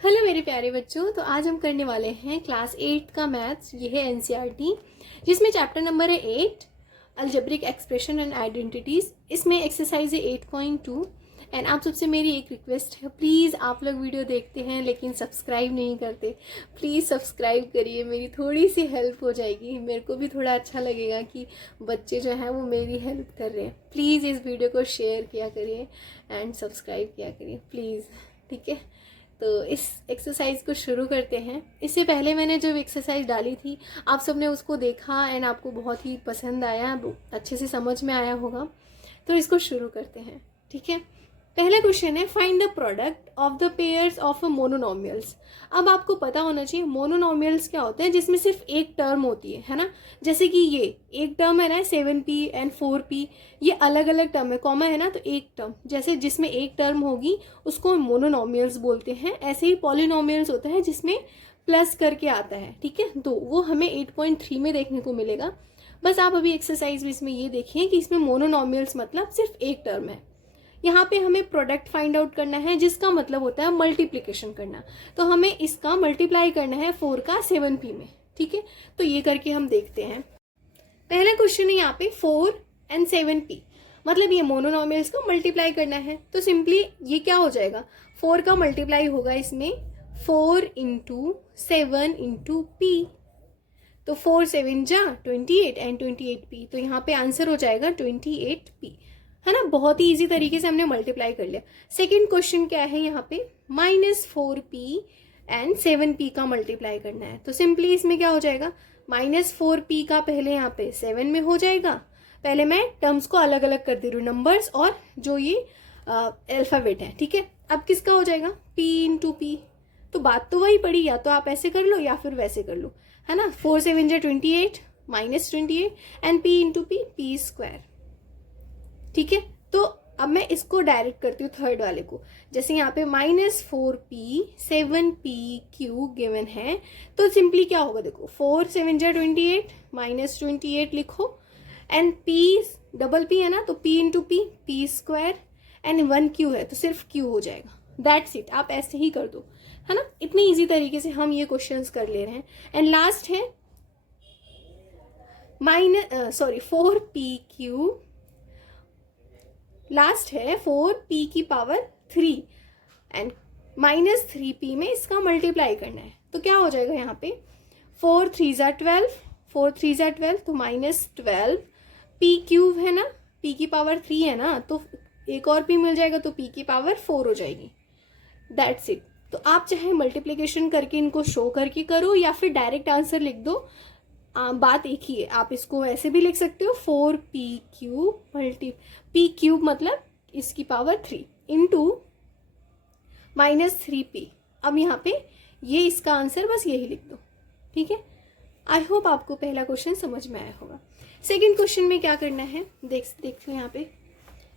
Hello मेरे प्यारे बच्चों। तो आज हम करने वाले हैं क्लास 8 का मैथ्स। ये है एनसीईआरटी जिसमें चैप्टर नंबर है 8 अलजेब्रिक एक्सप्रेशन एंड आइडेंटिटीज। इसमें एक्सरसाइज है 8.2। एंड आप सबसे मेरी एक रिक्वेस्ट है, प्लीज़ आप लोग वीडियो देखते हैं लेकिन सब्सक्राइब नहीं करते, प्लीज़ सब्सक्राइब करिए, मेरी थोड़ी सी हेल्प हो जाएगी। मेरे को भी थोड़ा अच्छा लगेगा कि बच्चे जो हैं वो मेरी हेल्प कर रहे हैं। प्लीज़ इस वीडियो को शेयर किया करिए एंड सब्सक्राइब किया करिए प्लीज़, ठीक है। तो इस एक्सरसाइज को शुरू करते हैं। इससे पहले मैंने जब एक्सरसाइज डाली थी आप सबने उसको देखा एंड आपको बहुत ही पसंद आया, अच्छे से समझ में आया होगा। तो इसको शुरू करते हैं, ठीक है। पहला क्वेश्चन है, find the product of the pairs of monomials. अब आपको पता होना चाहिए मोनोनॉमियल्स क्या होते हैं, जिसमें सिर्फ एक टर्म होती है ना। जैसे कि ये एक टर्म है ना 7p एंड 4p, ये अलग अलग टर्म है, कॉमा है ना, तो एक टर्म जैसे जिसमें एक टर्म होगी उसको मोनोनॉमियल्स बोलते हैं। ऐसे ही पॉलिनॉमियल्स होता है जिसमें प्लस करके आता है, ठीक है। तो वो हमें 8.3 में देखने को मिलेगा। बस आप अभी एक्सरसाइज में इसमें ये देखिए कि इसमें मोनोनॉमियल्स मतलब सिर्फ एक टर्म है। यहाँ पे हमें प्रोडक्ट फाइंड आउट करना है, जिसका मतलब होता है मल्टीप्लिकेशन करना। तो हमें इसका मल्टीप्लाई करना है 4 का 7p में, ठीक है। तो ये करके हम देखते हैं। पहला क्वेश्चन है यहाँ पे 4 एंड 7p, मतलब ये मोनोनॉमियल्स को मल्टीप्लाई करना है। तो सिंपली ये क्या हो जाएगा, 4 का मल्टीप्लाई होगा इसमें 4 इंटू 7 इंटू p। तो 4 7 जा 28 एंड 28p, तो यहाँ पे आंसर हो जाएगा 28p, है ना। बहुत ही इजी तरीके से हमने मल्टीप्लाई कर लिया। सेकेंड क्वेश्चन क्या है यहाँ पे, -4p एंड 7p का मल्टीप्लाई करना है। तो सिंपली इसमें क्या हो जाएगा, -4p का पहले यहाँ पे 7 में हो जाएगा। पहले मैं टर्म्स को अलग अलग कर दे रही हूँ, नंबर्स और जो ये अल्फाबेट है, ठीक है। अब किसका हो जाएगा, p इंटू p। तो बात तो वही पड़ी, या तो आप ऐसे कर लो या फिर वैसे कर लो, है ना। 4 7 जा 28 -28 and p into p, p square, ठीक है। तो अब मैं इसको डायरेक्ट करती हूँ थर्ड वाले को। जैसे यहाँ पे -4p 7p गिवन है, तो सिंपली क्या होगा, देखो 4 7 जा 28 -28 लिखो एंड p डबल p है ना, तो p into p, p square and 1 q है तो सिर्फ q हो जाएगा। दैट्स इट, आप ऐसे ही कर दो, है ना। इतनी इजी तरीके से हम ये क्वेश्चंस कर ले रहे हैं। एंड लास्ट है 4p3, लास्ट है 4p की पावर 3 एंड -3p में इसका मल्टीप्लाई करना है। तो क्या हो जाएगा यहाँ पे, 4 3 जा 12, 4 3 जा 12, तो -12 p क्यूब है ना, p की पावर 3 है ना, तो एक और p मिल जाएगा तो p की पावर 4 हो जाएगी। That's it. तो आप चाहे मल्टीप्लिकेशन करके इनको शो करके करो या फिर डायरेक्ट आंसर लिख दो, बात एक ही है। आप इसको ऐसे भी लिख सकते हो, 4p क्यूब p क्यूब मतलब इसकी पावर 3 इंटू -3p। अब यहाँ पे ये इसका आंसर बस यही लिख दो, ठीक है। आई होप आपको पहला क्वेश्चन समझ में आया होगा। सेकेंड क्वेश्चन में क्या करना है, देख लो यहाँ पे।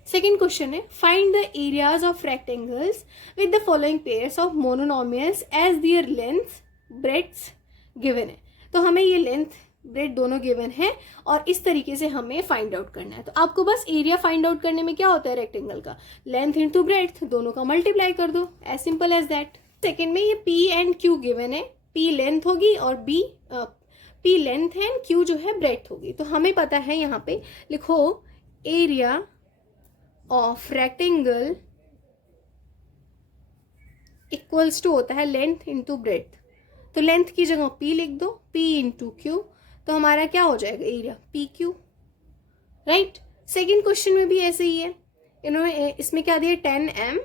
सेकेंड क्वेश्चन है, find the areas of rectangles with the following pairs of monomials as their length breadth given है। तो हमें ये लेंथ ब्रेड दोनों गिवन है और इस तरीके से हमें फाइंड आउट करना है। तो आपको बस एरिया फाइंड आउट करने में क्या होता है, रेक्टेंगल का लेंथ इंटू ब्रेड्थ, दोनों का मल्टीप्लाई कर दो, as simple as that. Second में ये p एंड q गिवन है, p लेंथ होगी और p लेंथ है एंड q जो है ब्रेड्थ होगी। तो हमें पता है, यहाँ पे लिखो area of rectangle equals to होता है लेंथ इंटू ब्रेड्थ। तो लेंथ की जगह p लिख दो, p इंटू q, तो हमारा क्या हो जाएगा, area P Q, right. Second question में भी ऐसे ही है, इन्होंने इसमें क्या दिया 10m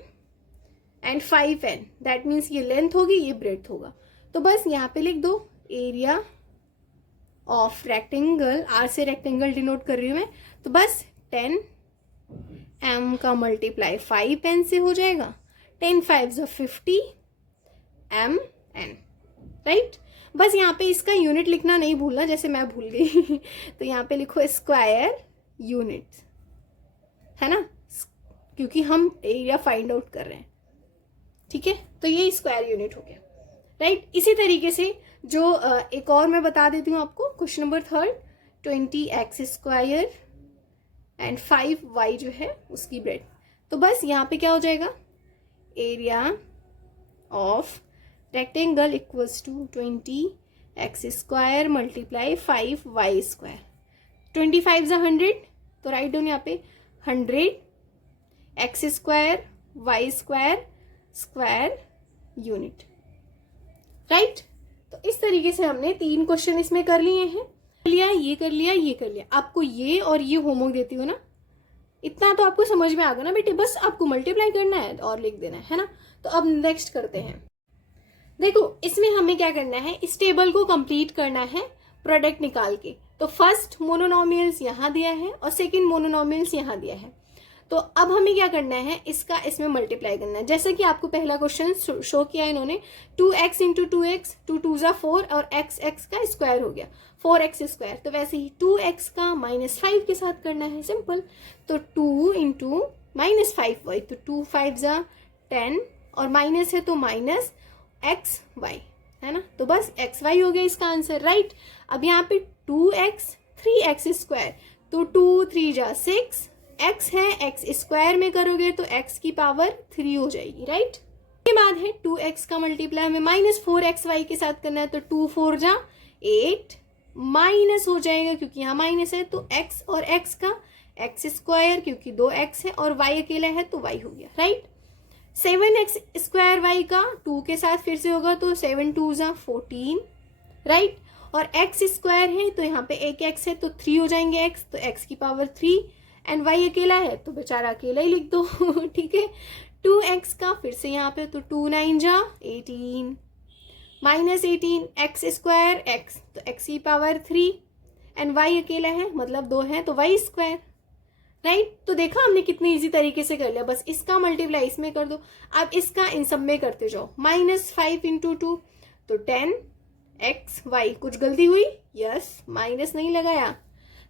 and 5n, that means ये लेंथ होगी ये ब्रेड्थ होगा। तो बस यहाँ पे लिख दो एरिया ऑफ रेक्टेंगल, आर से रेक्टेंगल डिनोट कर रही हूँ मैं, तो बस 10m का मल्टीप्लाई 5n से हो जाएगा, 10 5 50 mn, राइट। बस यहाँ पे इसका यूनिट लिखना नहीं भूलना, जैसे मैं भूल गई तो यहाँ पे लिखो स्क्वायर यूनिट, है ना, क्योंकि हम एरिया फाइंड आउट कर रहे हैं, ठीक है। तो ये स्क्वायर यूनिट हो गया, राइट। इसी तरीके से जो एक और मैं बता देती हूँ आपको, question number third, 20x square and 5y जो है उसकी ब्रेड। तो बस यहाँ पे क्या हो जाएगा, area of rectangle equals to 20x square multiply 5y square. 25 ज़ा 100, तो राइट डाउन यहाँ पे 100x square y square square unit. Right, तो इस तरीके से हमने 3 क्वेश्चन इसमें कर लिए हैं. ये कर लिया. आपको ये और ये होमवर्क देती हूँ ना, इतना तो आपको समझ में आ गया ना बेटे, बस आपको मल्टीप्लाई करना है और लिख देना है ना. तो अब नेक्स्ट करते हैं. देखो इसमें हमें क्या करना है, इस टेबल को कंप्लीट करना है प्रोडक्ट निकाल के. तो फर्स्ट मोनोनॉमियल्स यहाँ दिया है और सेकंड मोनोनॉमियल्स यहाँ दिया है. तो अब हमें क्या करना है, इसका इसमें मल्टीप्लाई करना है. जैसे कि आपको पहला क्वेश्चन शो किया इन्होंने, 2x इंटू 2x, 2 2 ज़ा 4 और x का स्क्वायर हो गया 4x स्क्वायर. तो वैसे ही 2x का -5 के साथ करना है, सिंपल. तो 2 इंटू -5y, तो 2 5 ज़ा 10 और माइनस है तो माइनस xy है ना. तो बस xy हो गया इसका आंसर. राइट, अब यहाँ पे 2x 3x स्क्वायर, तो 2 3 ज़ा 6, x है x स्क्वायर में करोगे तो x की पावर 3 हो जाएगी. राइट, इसके बाद है 2x का मल्टीप्लाई हमें -4xy के साथ करना है. तो 2 4 ज़ा 8, माइनस हो जाएगा क्योंकि यहाँ माइनस है, तो x और x का x स्क्वायर, क्योंकि 2x है और y अकेला है तो y हो गया. राइट, 7x स्क्वायर y का 2 के साथ फिर से होगा, तो 7 2 ज़ा 14. राइट, और x स्क्वायर है तो यहाँ पे एक x है तो 3 हो जाएंगे x, तो x की पावर 3 एंड y अकेला है तो बेचारा अकेला ही लिख दो. ठीक है, 2x का फिर से यहाँ पे, तो 2 9 ज़ा 18, -18 x स्क्वायर x, तो x की पावर 3 एंड y अकेला है मतलब 2 है तो y स्क्वायर. राइट, तो देखा हमने कितनी इजी तरीके से कर लिया. बस इसका मल्टीप्लाई इसमें कर दो. अब इसका इन सब में करते जाओ. -5 इंटू 2 तो 10xy. कुछ गलती हुई? यस, माइनस नहीं लगाया,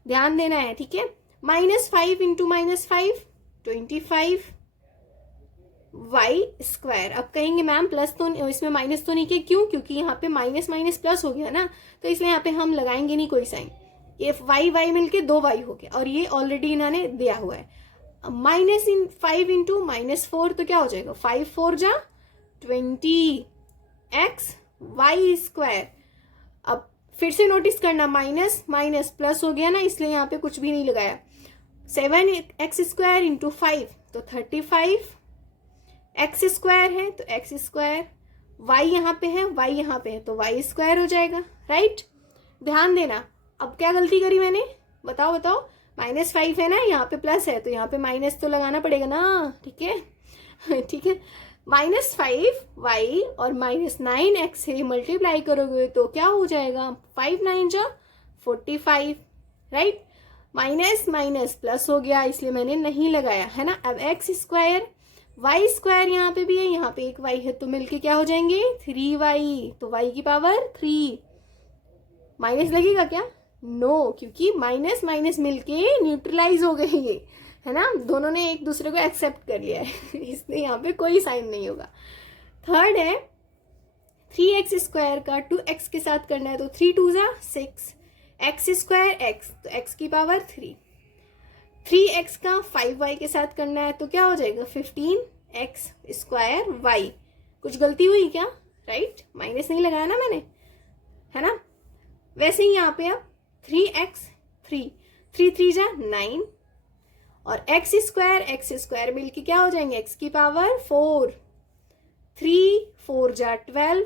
ध्यान देना है. ठीक है, -5 इंटू -5 25 y स्क्वायर. अब कहेंगे मैम प्लस तो इसमें माइनस तो नहीं किया, क्यों? क्योंकि यहाँ पे माइनस माइनस प्लस हो गया ना, तो इसलिए यहाँ पे हम लगाएंगे नहीं कोई साइन. ये y मिलके 2y हो गया और ये ऑलरेडी इन्होंने दिया हुआ है. -5 इंटू -4 तो क्या हो जाएगा, 5 4 ज़ा 20 x y स्क्वायर. अब फिर से नोटिस करना, माइनस माइनस प्लस हो गया ना, इसलिए यहाँ पे कुछ भी नहीं लगाया. 7x स्क्वायर इंटू 5 तो 35, x स्क्वायर है तो x स्क्वायर, y यहाँ पे है y यहाँ पे है तो y स्क्वायर हो जाएगा. राइट, ध्यान देना. अब क्या गलती करी मैंने, बताओ बताओ. -5 है ना, यहाँ पे प्लस है तो यहाँ पे माइनस तो लगाना पड़ेगा ना. ठीक है ठीक है, -5y और -9x से मल्टीप्लाई करोगे तो क्या हो जाएगा, 5 9 ज़ा 45. राइट, माइनस माइनस प्लस हो गया इसलिए मैंने नहीं लगाया है ना. अब x स्क्वायर y स्क्वायर यहाँ पे भी है, यहाँ पे एक y है तो मिलके क्या हो जाएंगे 3y, तो y की पावर 3. माइनस लगेगा क्या? नो, क्योंकि माइनस माइनस मिलके न्यूट्रलाइज हो गए ये, है ना, दोनों ने एक दूसरे को एक्सेप्ट कर लिया है इसलिए यहाँ पे कोई साइन नहीं होगा. थर्ड है 3x स्क्वायर का 2x के साथ करना है, तो 3 2 ज़ा 6, x स्क्वायर x, तो x की पावर 3. 3x का 5y के साथ करना है तो क्या हो जाएगा 15x स्क्वायर y. कुछ गलती हुई क्या? राइट, माइनस नहीं लगाया ना मैंने, है ना. वैसे ही यहाँ पे अब 3x 3 3 3 ज़ा 9 और x स्क्वायर मिलके क्या हो जाएंगे, x की पावर 4, 3 4 ज़ा 12,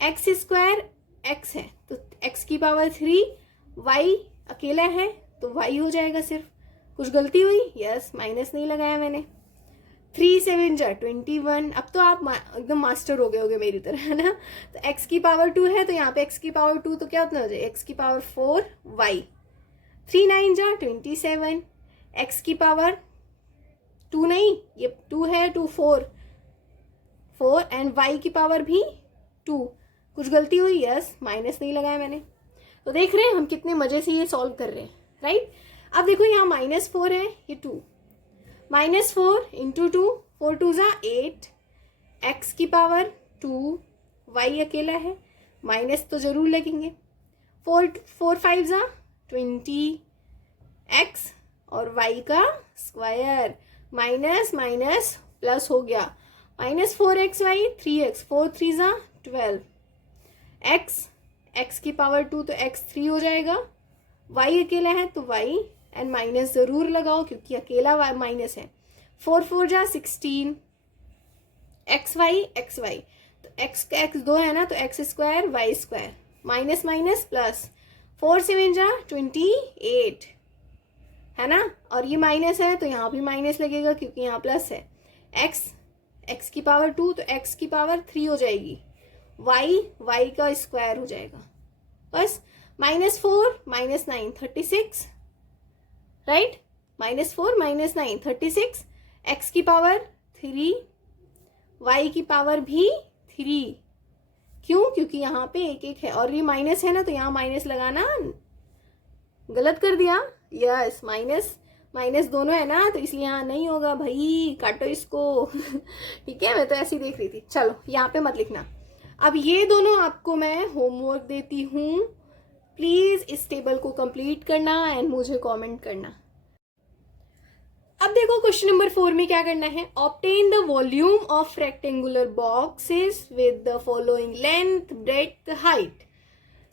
x स्क्वायर x है तो x की पावर 3, y अकेला है तो y हो जाएगा सिर्फ. कुछ गलती हुई? यस, माइनस नहीं लगाया मैंने. 3 7 ज़ा 21. अब तो आप एकदम मास्टर हो गए होगे मेरी तरह, है ना. तो x की पावर 2 है तो यहाँ पे x की पावर 2 तो क्या उतना हो जाए, x की पावर 4 y. 3 9 ज़ा 27, x की पावर 2 नहीं, ये 2 है, 2 4 एंड y की पावर भी 2. कुछ गलती हुई? यस, माइनस नहीं लगाया मैंने. तो देख रहे हैं हम कितने मजे से ये सॉल्व कर रहे हैं. राइट, अब देखो यहाँ -4 है, ये 2, -4 इंटू 2, 4 2 ज़ा 8, x की पावर 2, y अकेला है, माइनस तो जरूर लगेंगे. 4 5 ज़ा 20 x और y का स्क्वायर, माइनस माइनस प्लस हो गया -4xy 3x, 4 3 ज़ा 12, x की पावर 2 तो x 3 हो जाएगा, y अकेला है तो y एंड माइनस ज़रूर लगाओ क्योंकि अकेला y माइनस है, 4 4 जा 16, xy तो x 2 है ना तो x square y square, minus minus plus, 4 7 जा 28 है ना, और ये माइनस है तो यहाँ भी माइनस लगेगा क्योंकि यहाँ प्लस है, x की पावर 2 तो x की पावर 3 हो जाएगी, y का स्क्वायर हो जाएगा, बस -4 -9 36, राइट, -4 -9 36, x की पावर 3, y की पावर भी 3, क्यों, क्योंकि यहाँ पे एक एक है और ये माइनस है ना तो यहाँ माइनस लगाना गलत कर दिया, यस माइनस दोनों है ना तो इसलिए यहाँ नहीं होगा भाई, काटो इसको ठीक है, मैं तो ऐसे ही देख रही थी, चलो यहाँ पे मत लिखना। अब ये दोनों आपको मैं होमवर्क देती हूँ, प्लीज इस टेबल को कंप्लीट करना एंड मुझे कमेंट करना। अब देखो क्वेश्चन नंबर 4 में क्या करना है, obtain the volume of rectangular boxes with the following length breadth height.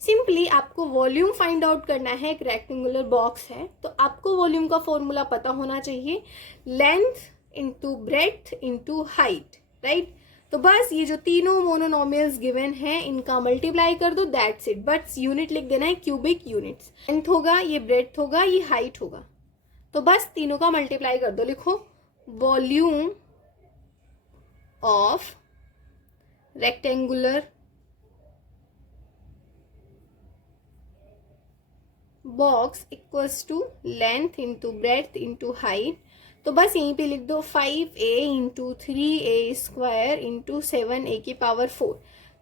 Simply आपको वॉल्यूम फाइंड आउट करना है, एक रेक्टेंगुलर बॉक्स है तो आपको वॉल्यूम का फॉर्मूला पता होना चाहिए, length into breadth into height, right. तो बस ये जो तीनों मोनोनोमियल्स गिवन हैं इनका मल्टीप्लाई कर दो, दैट्स इट, बट यूनिट लिख देना है क्यूबिक यूनिट्स, लेंथ होगा, ये ब्रेड्थ होगा, ये हाइट होगा, तो बस तीनों का मल्टीप्लाई कर दो, लिखो volume of rectangular box equals to length into breadth into height, तो बस यहीं पे लिख दो 5a into 3a square into 7a की पावर 4।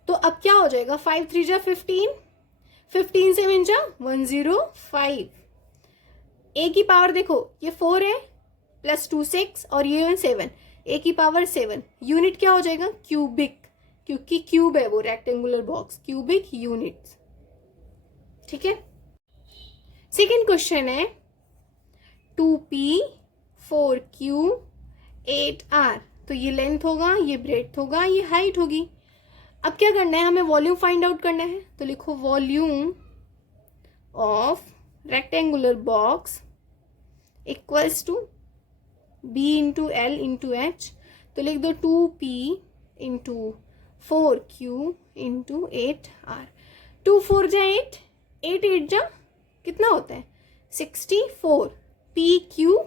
तो अब क्या हो जाएगा, 5 3 जा 15, 15 7 जा 105, a की पावर देखो ये 4 है प्लस 2 6 और ये 7, a की पावर 7, यूनिट क्या हो जाएगा क्यूबिक, क्योंकि क्यूब है वो रेक्टेंगुलर बॉक्स, क्यूबिक यूनिट्स, ठीक है। सेकेंड क्वेश्चन है 2p 4q 8r, तो ये लेंथ होगा, ये ब्रेड्थ होगा, ये हाइट होगी। अब क्या करना है, हमें वॉल्यूम फाइंड आउट करना है, तो लिखो volume of rectangular box equals to b into L into H, तो लिख दो 2p into 4q into 8r, 2 4 जा 8, 8 8 जा कितना होता है 64, p q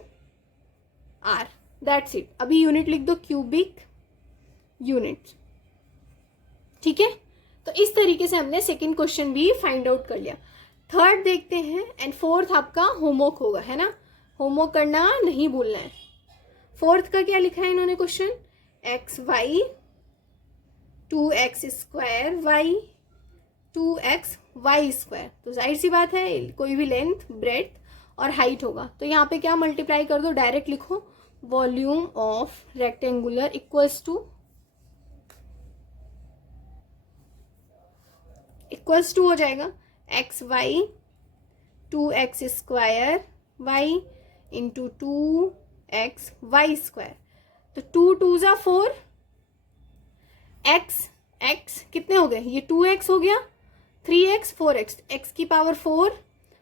r, that's it. अभी यूनिट लिख दो क्यूबिक यूनिट, ठीक है। तो इस तरीके से हमने सेकेंड क्वेश्चन भी फाइंड आउट कर लिया। थर्ड देखते हैं एंड फोर्थ आपका होमवर्क होगा, है ना, होमवर्क करना नहीं भूलना है। फोर्थ का क्या लिखा है इन्होंने question, X Y 2x square Y 2x Y square, तो जाहिर सी बात है कोई भी लेंथ ब्रेड्थ और हाइट होगा, तो यहाँ पे क्या मल्टीप्लाई कर दो, डायरेक्ट लिखो volume of rectangular equals to हो जाएगा X Y 2x square Y into 2x Y square, तो 2 2 जा 4, x कितने हो गए, ये 2x हो गया, 3x 4x, x की पावर 4,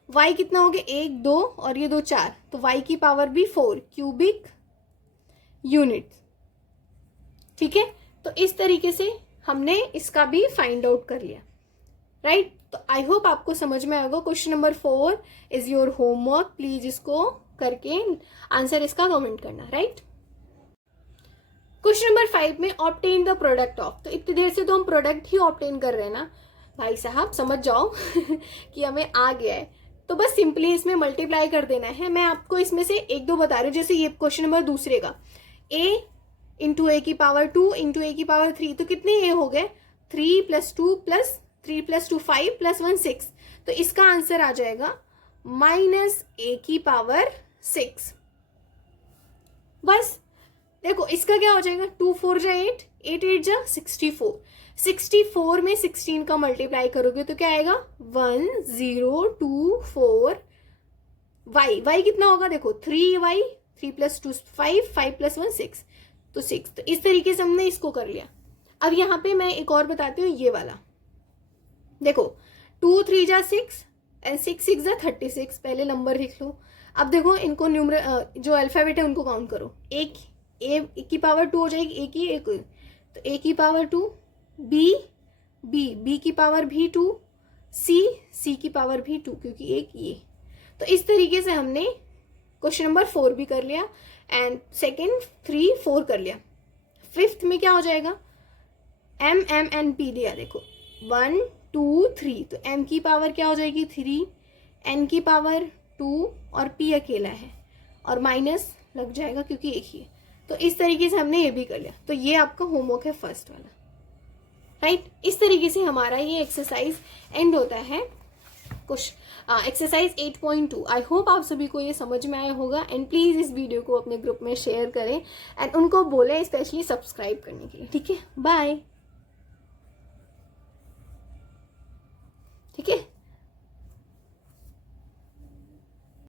y कितना हो गया 1 2 और ये 2 4, तो y की पावर भी 4, क्यूबिक यूनिट, ठीक है। तो इस तरीके से हमने इसका भी फाइंड आउट कर लिया, राइट। तो आई होप आपको समझ में आएगा। Question number 4 is your homework, please इसको करके आंसर इसका कमेंट करना, राइट। क्वेश्चन नंबर 5 में ऑब्टेन द प्रोडक्ट ऑफ, तो इतनी देर से तो हम प्रोडक्ट ही ऑब्टेन कर रहे हैं ना भाई साहब, समझ जाओ कि हमें आ गया है, तो बस सिंपली इसमें मल्टीप्लाई कर देना है। मैं आपको इसमें से एक दो बता रही हूँ, जैसे ये क्वेश्चन नंबर दूसरे का a इंटू ए की पावर 2 इंटू ए की पावर 3, तो कितने ए हो गए 3 + 2 + 3 + 2 5 + 1 6, तो इसका आंसर आ जाएगा -a की पावर 6। बस देखो इसका क्या हो जाएगा, 2 4 जा 8, 8 8 जा 64, 64 में 16 का मल्टीप्लाई करोगे तो क्या आएगा 1024 y कितना होगा देखो 3y, 3 + 2 5, 5 + 1 6, तो 6। तो इस तरीके से हमने इसको कर लिया। अब यहाँ पे मैं एक और बताती हूँ, ये वाला देखो, 2 3 जा 6 एंड 6 6 जा 36। पहले नंबर लिख लो। अब देखो इनको जो अल्फाबेट है उनको काउंट करो। एक की पावर 2 हो जाएगी, एक तो a की पावर 2, b की पावर भी 2, c की पावर भी 2, क्योंकि एक ये। तो इस तरीके से हमने क्वेश्चन नंबर 4 भी कर लिया एंड सेकेंड 3 4 कर लिया। फिफ्थ में क्या हो जाएगा, m n p दिया, देखो 1 2 3, तो m की पावर क्या हो जाएगी 3, n की पावर 2 और p अकेला है और माइनस लग जाएगा क्योंकि एक ही है। तो इस तरीके से हमने ये भी कर लिया। तो ये आपका होमवर्क है फर्स्ट वाला, राइट। इस तरीके से हमारा ये एक्सरसाइज एंड होता है। कुछ एक्सरसाइज 8.2। आई होप आप सभी को ये समझ में आया होगा एंड प्लीज़ इस वीडियो को अपने ग्रुप में शेयर करें एंड उनको बोलें स्पेशली सब्सक्राइब करने के लिए, ठीक है। बाय, ठीक है।